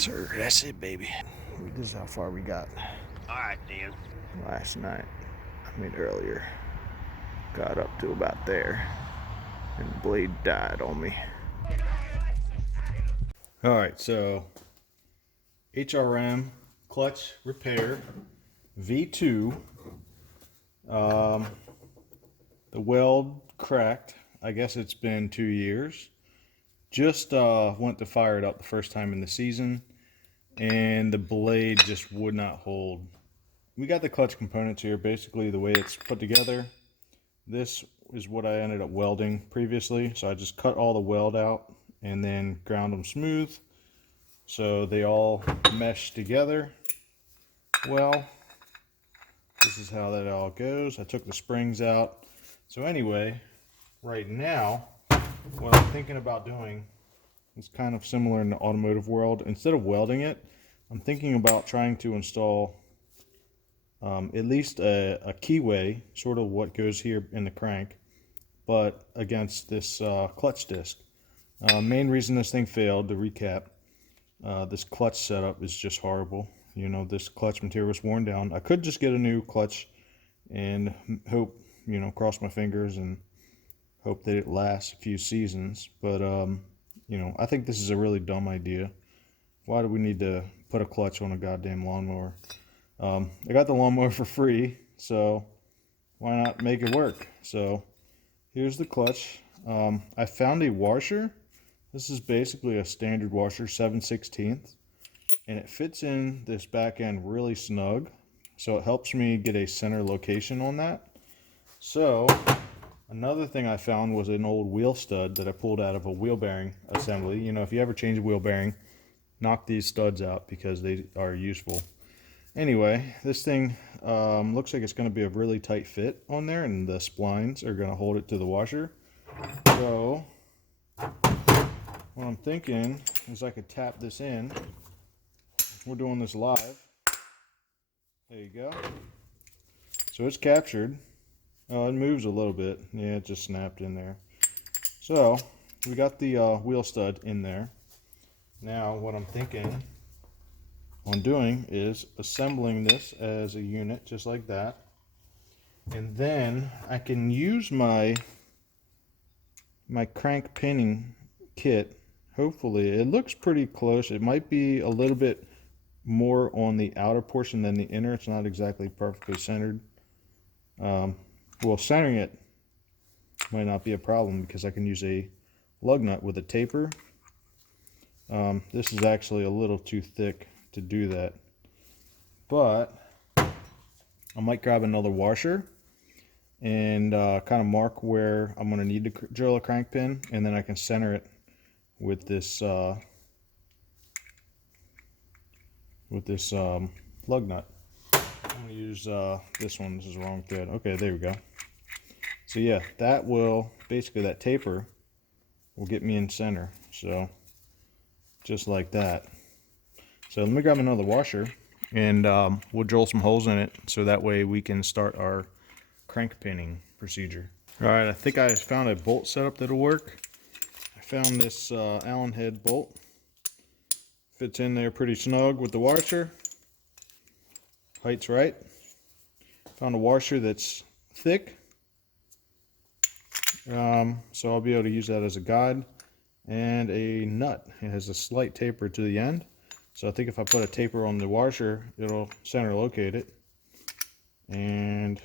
sir. That's it, baby. This is how far we got. Alright, Dan. Last night, earlier, got up to about there, and the blade died on me. Alright, so HRM clutch repair V2. The weld cracked. I guess it's been 2 years. Just went to fire it up the first time in the season, and the blade just would not hold. We got the clutch components here, basically the way it's put together. This is what I ended up welding previously, so I just cut all the weld out and then ground them smooth so they all mesh together. Well, this is how that all goes. I took the springs out. So anyway, right now, what I'm thinking about doing is kind of similar in the automotive world. Instead of welding it, I'm thinking about trying to install at least a keyway, sort of what goes here in the crank, but against this clutch disc. Main reason this thing failed, to recap, this clutch setup is just horrible. You know, this clutch material was worn down. I could just get a new clutch and hope, you know, cross my fingers and hope that it lasts a few seasons. But, you know, I think this is a really dumb idea. Why do we need to put a clutch on a goddamn lawnmower? I got the lawnmower for free, so why not make it work? So here's the clutch. I found a washer. This is basically a standard washer, 7/16, and it fits in this back end really snug, so it helps me get a center location on that. So another thing I found was an old wheel stud that I pulled out of a wheel bearing assembly. You know, if you ever change a wheel bearing, knock these studs out because they are useful. Anyway, this thing looks like it's going to be a really tight fit on there, and the splines are going to hold it to the washer. So what I'm thinking is I could tap this in. We're doing this live. There you go. So it's captured. It moves a little bit. Yeah, it just snapped in there. So we got the wheel stud in there. Now what I'm thinking on doing is assembling this as a unit just like that, and then I can use my crank pinning kit. Hopefully it looks pretty close. It might be a little bit more on the outer portion than the inner. It's not exactly perfectly centered. Well, centering it might not be a problem because I can use a lug nut with a taper. This is actually a little too thick to do that, but I might grab another washer and kind of mark where I'm going to need to drill a crank pin, and then I can center it with this lug nut. I'm going to use this one. This is the wrong thread. Okay, there we go. So yeah, that will basically, that taper will get me in center. So just like that. So let me grab another washer and we'll drill some holes in it so that way we can start our crank pinning procedure. Alright, I think I found a bolt setup that'll work. I found this Allen head bolt. Fits in there pretty snug with the washer. Height's right. Found a washer that's thick. So I'll be able to use that as a guide. And a nut. It has a slight taper to the end. So I think if I put a taper on the washer, it'll center locate it. And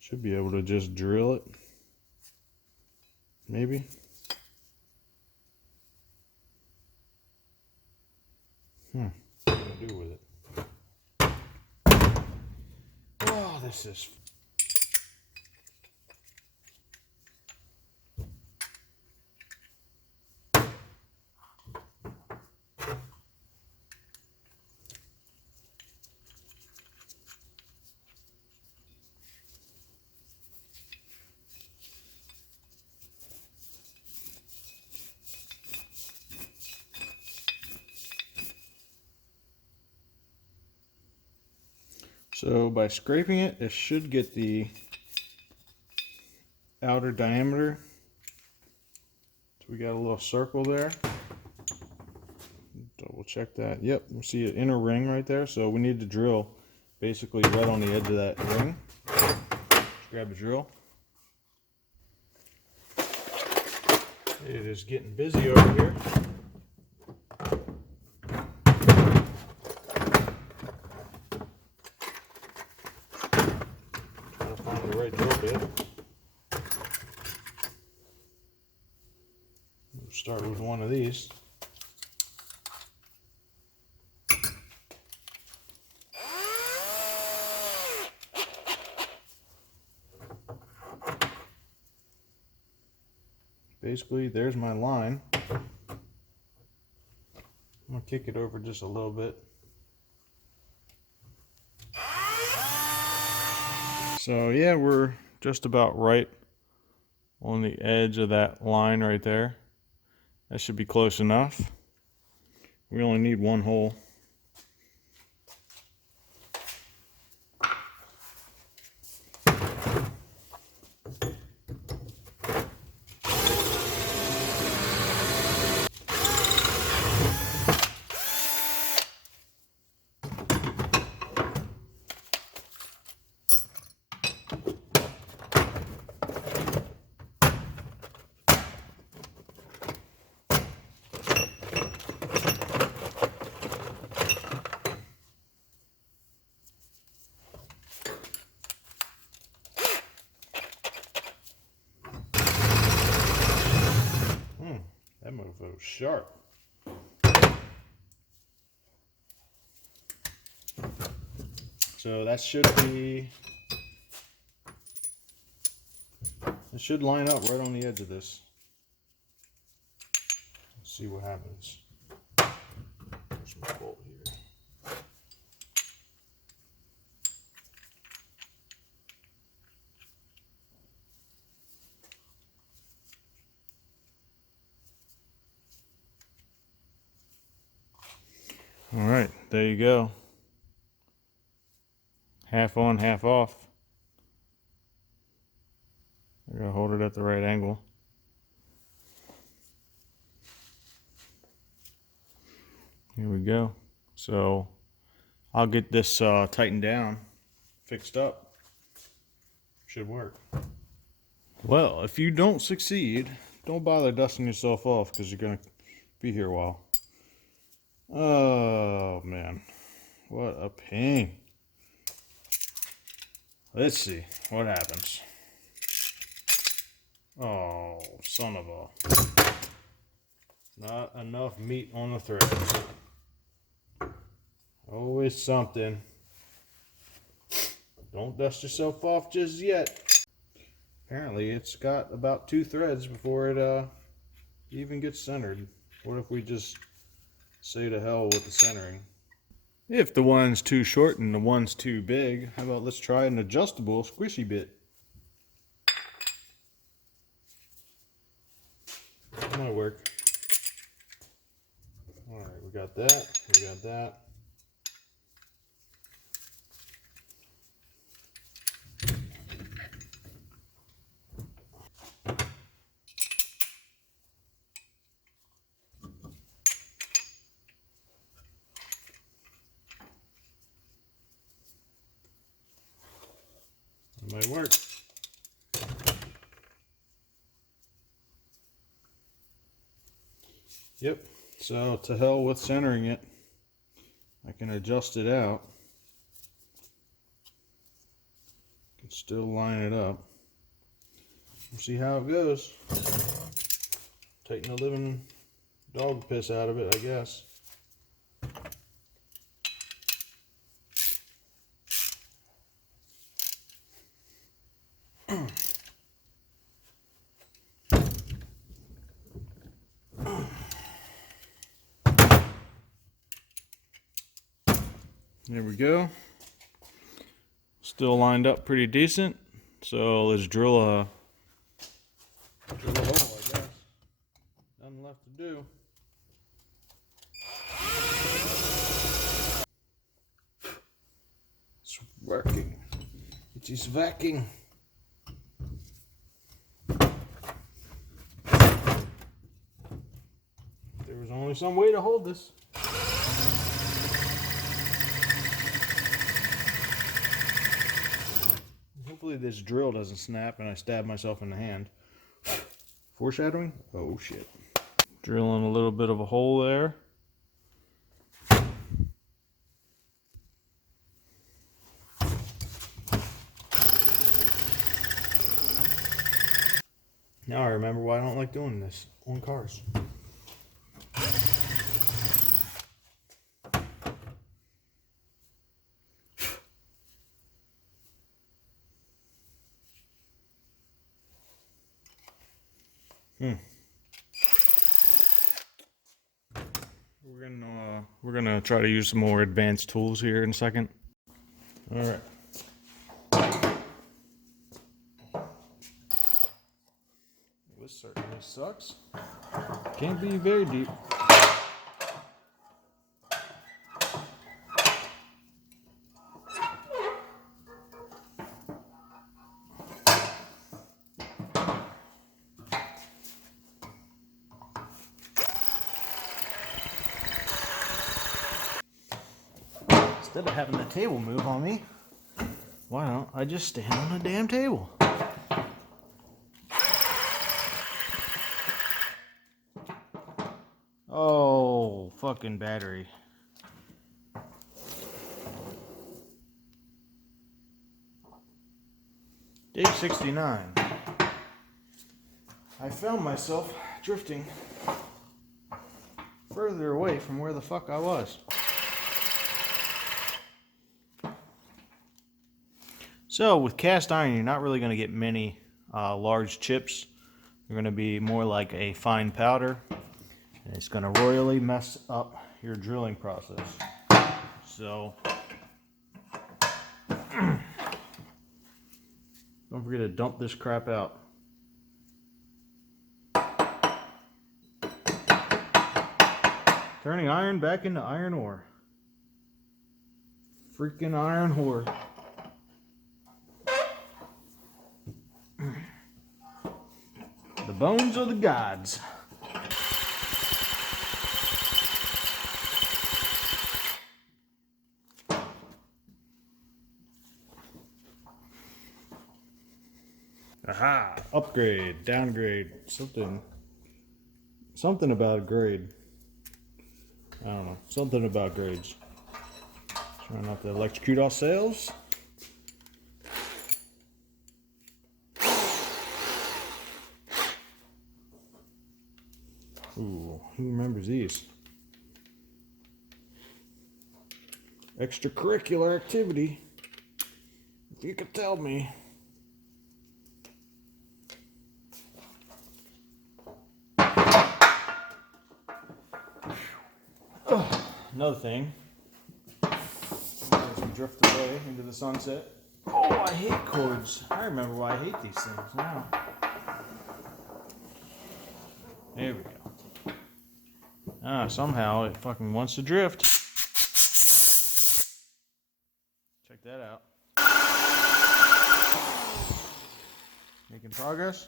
should be able to just drill it. Maybe. What do I do with it? Oh, this is... So by scraping it, it should get the outer diameter. So we got a little circle there. Double check that. Yep, we see an inner ring right there. So we need to drill basically right on the edge of that ring. Let's grab a drill. It is getting busy over here. Trying to find the right drill bit. We'll start with one of these. Basically, there's my line. I'm gonna kick it over just a little bit. So yeah, we're just about right on the edge of that line right there. That should be close enough. We only need one hole. That mofo was sharp. So that should be, it should line up right on the edge of this. Let's see what happens. There's my bolt here. All right, there you go. Half on, half off. I gotta hold it at the right angle. Here we go. So I'll get this tightened down, fixed up. Should work. Well, if you don't succeed, don't bother dusting yourself off because you're gonna be here a while. Oh man, what a pain. Let's see what happens. Oh, son of a. Not enough meat on the thread. Always something. Don't dust yourself off just yet. Apparently it's got about 2 threads before it even gets centered. What if we just say to hell with the centering? If the one's too short and the one's too big, how about let's try an adjustable squishy bit. That might work. Alright, we got that, we got that. It might work. Yep, so to hell with centering it. I can adjust it out. Can still line it up. We'll see how it goes. Taking the living dog piss out of it, I guess. There we go. Still lined up pretty decent. So let's drill a hole, I guess. Nothing left to do. It's working. It is working. There was only some way to hold this. Hopefully this drill doesn't snap and I stab myself in the hand. Foreshadowing? Oh shit. Drilling a little bit of a hole there. Now I remember why I don't like doing this on cars. We're gonna try to use some more advanced tools here in a second. All right. This certainly sucks. Can't be very deep. Instead of having the table move on me, why don't I just stand on the damn table? Oh, fucking battery. Day 69. I found myself drifting further away from where the fuck I was. So with cast iron, you're not really going to get many large chips. They're going to be more like a fine powder. And it's going to royally mess up your drilling process. So don't forget to dump this crap out. Turning iron back into iron ore. Freaking iron ore. The bones of the gods. Aha! Upgrade, downgrade, something about a grade. I don't know, something about grades. Trying not to electrocute ourselves. Ooh, who remembers these? Extracurricular activity. If you could tell me. Another thing. As we drift away into the sunset. Oh, I hate cords. I remember why I hate these things now. There we go. Somehow it fucking wants to drift. Check that out. Making progress.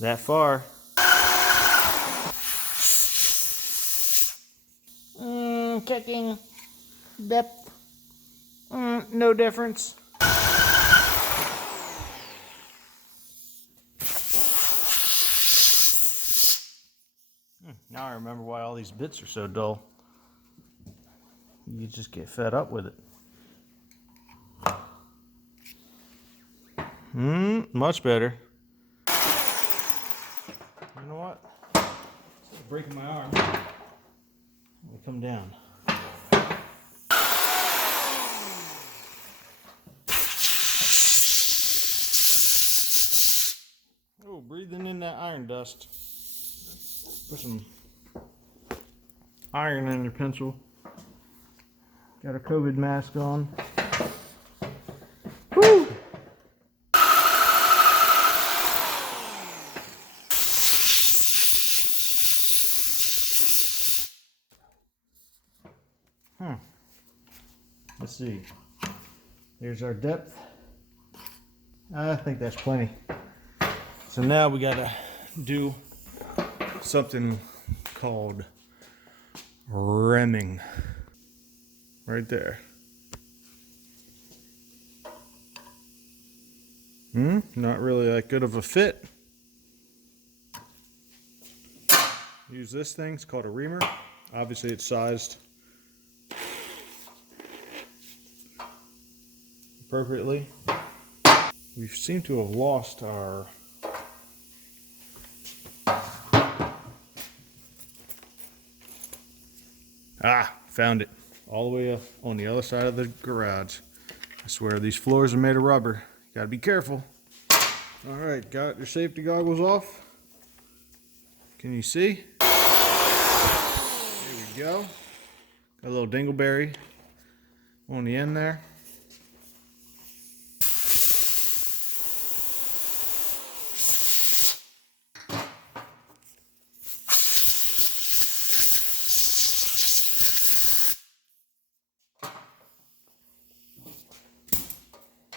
That far. Checking depth. No difference. Now I remember why all these bits are so dull. You just get fed up with it. Much better. You know what? It's breaking my arm. Let me come down. Oh, breathing in that iron dust. Put some iron in your pencil. Got a COVID mask on. Woo! Let's see. Here's our depth. I think that's plenty. So now we gotta do something called Reaming. Right there. Not really that good of a fit. Use this thing, it's called a reamer. Obviously it's sized appropriately. We seem to have lost our found it. All the way up on the other side of the garage. I swear these floors are made of rubber. Gotta be careful. Alright, got your safety goggles off. Can you see? There we go. Got a little dingleberry on the end there.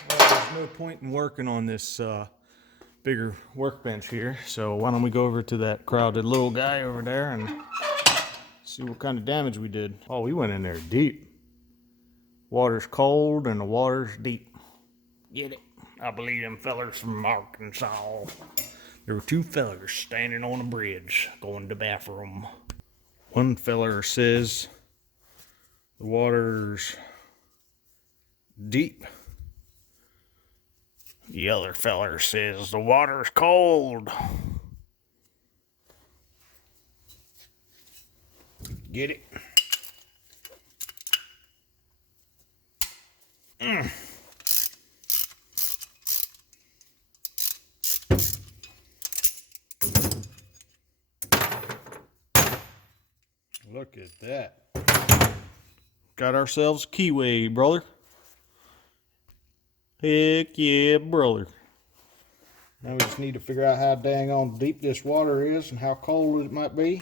There's no point in working on this bigger workbench here, so why don't we go over to that crowded little guy over there and see what kind of damage we did. Oh, we went in there deep. Water's cold and the water's deep. Get it? I believe them fellers from Arkansas. There were two fellers standing on a bridge going to the bathroom. One feller says the water's deep. The other feller says the water's cold. Get it? Look at that. Got ourselves a keyway, brother. Heck yeah, brother. Now we just need to figure out how dang on deep this water is and how cold it might be.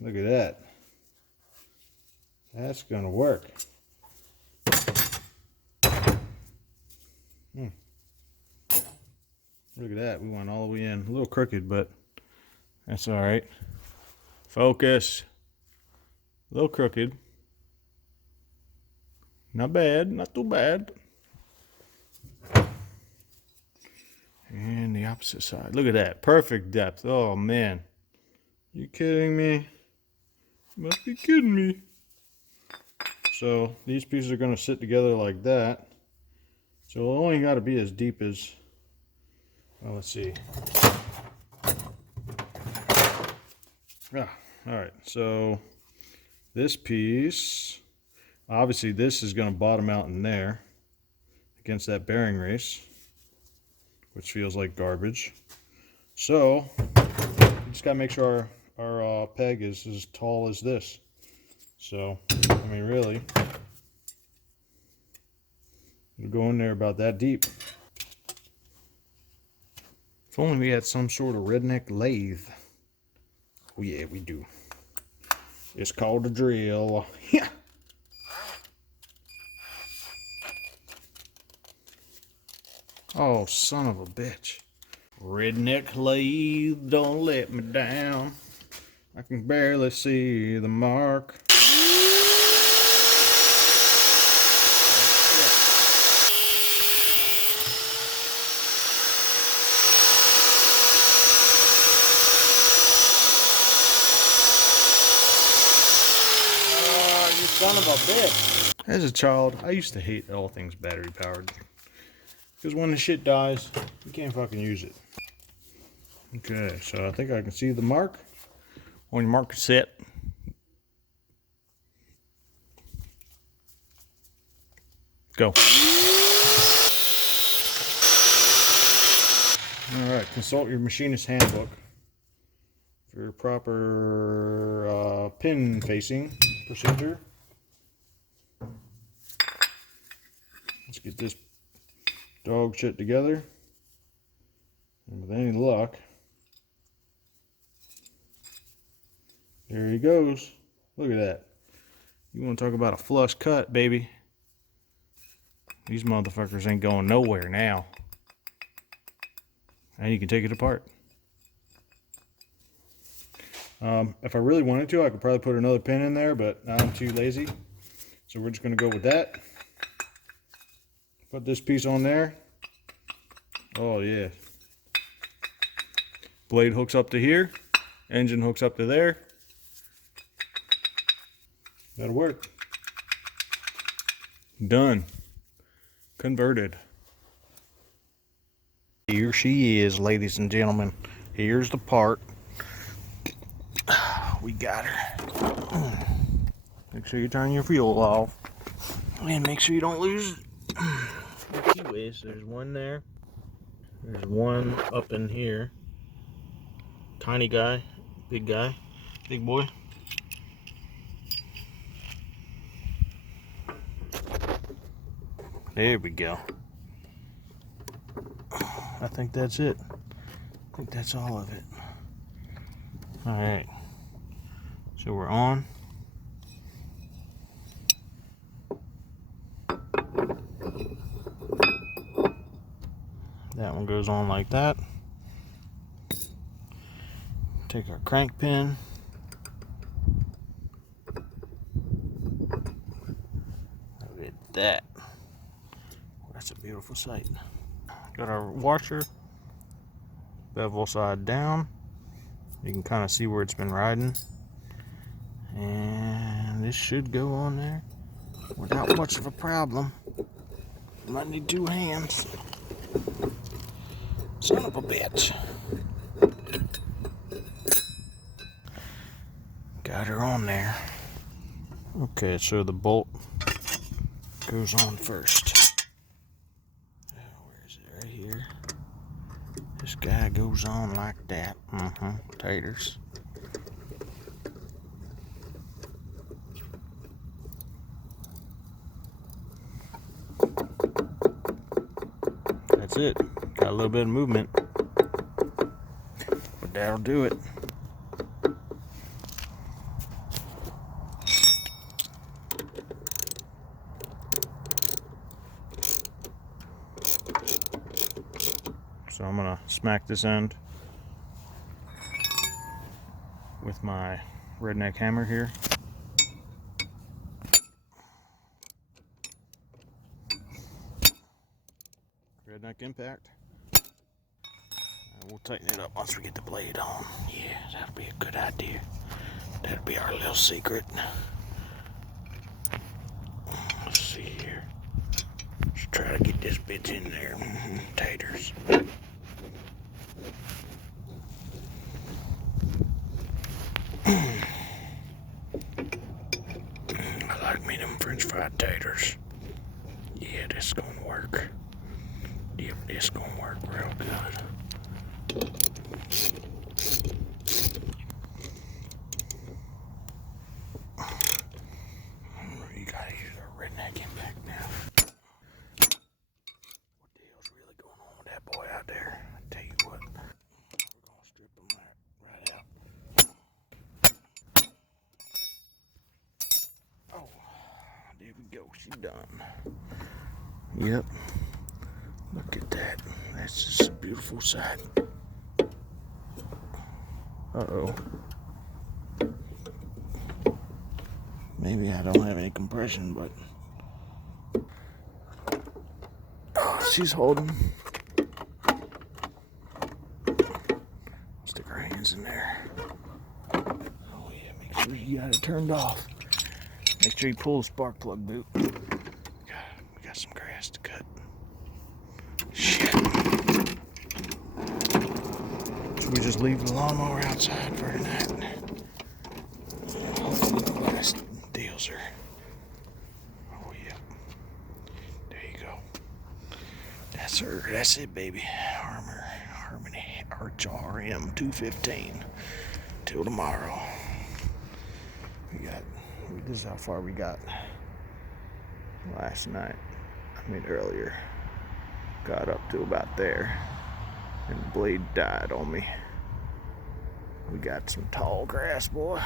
Look at that. That's gonna work. Look at that. We went all the way in. A little crooked, but that's all right. Focus. A little crooked. Not bad. Not too bad. And the opposite side. Look at that. Perfect depth. Oh, man. You kidding me? You must be kidding me. So these pieces are going to sit together like that. So it only got to be as deep as, well, let's see. All right. So this piece, obviously this is going to bottom out in there against that bearing race, which feels like garbage. So you just got to make sure our peg is as tall as this. So, I mean, really, we'll go in there about that deep. If only we had some sort of redneck lathe. Oh yeah, we do. It's called a drill. Yeah. Oh, son of a bitch. Redneck lathe, don't let me down. I can barely see the mark. You son of a bitch. As a child, I used to hate all things battery powered. Because when the shit dies, you can't fucking use it. Okay, so I think I can see the mark. On your marker set. Go. Alright, consult your machinist handbook for proper pin facing procedure. Let's get this dog shit together. And with any luck, there he goes. Look at that. You want to talk about a flush cut, baby? These motherfuckers ain't going nowhere now. And you can take it apart. If I really wanted to, I could probably put another pin in there, but I'm too lazy. So we're just going to go with that. Put this piece on there. Oh yeah. Blade hooks up to here. Engine hooks up to there. That'll work. Done. Converted. Here she is, ladies and gentlemen. Here's the part. We got her. Make sure you turn your fuel off. And make sure you don't lose the keyways. There's one there. There's one up in here. Tiny guy. Big guy. Big boy. There we go. I think that's it. I think that's all of it. Alright. So we're on. That one goes on like that. Take our crank pin. Look at that. That's a beautiful sight. Got our washer. Bevel side down. You can kind of see where it's been riding. And this should go on there without much of a problem. Might need two hands. Son of a bitch. Got her on there. Okay, so the bolt goes on first. Where is it? Right here. This guy goes on like that. Taters. That's it. Got a little bit of movement. But that'll do it. So I'm gonna smack this end with my redneck hammer here. Redneck impact. And we'll tighten it up once we get the blade on. Yeah, that'll be a good idea. That'll be our little secret. Let's see here. Let's try to get this bitch in there. Taters. I like me them French fried taters. Yeah, this is gonna work. Yep, this is gonna work real good. You gotta use our redneck impact now. What the hell's really going on with that boy out there? I tell you what, we're gonna strip him right out. Oh, there we go. She's done. Yep. Look at that. That's just a beautiful sight. Uh-oh. Maybe I don't have any compression, but... Oh, she's holding. Stick our hands in there. Oh yeah, make sure you got it turned off. Make sure you pull the spark plug boot. We got some grass to cut. Shit. Should we just leave the lawnmower outside for tonight? Hopefully the last deals are. Oh yeah. There you go. That's her. That's it, baby. Harmony HRM 215. Till tomorrow. This is how far we got last night. Earlier. Got up to about there. And the blade died on me. We got some tall grass, boy.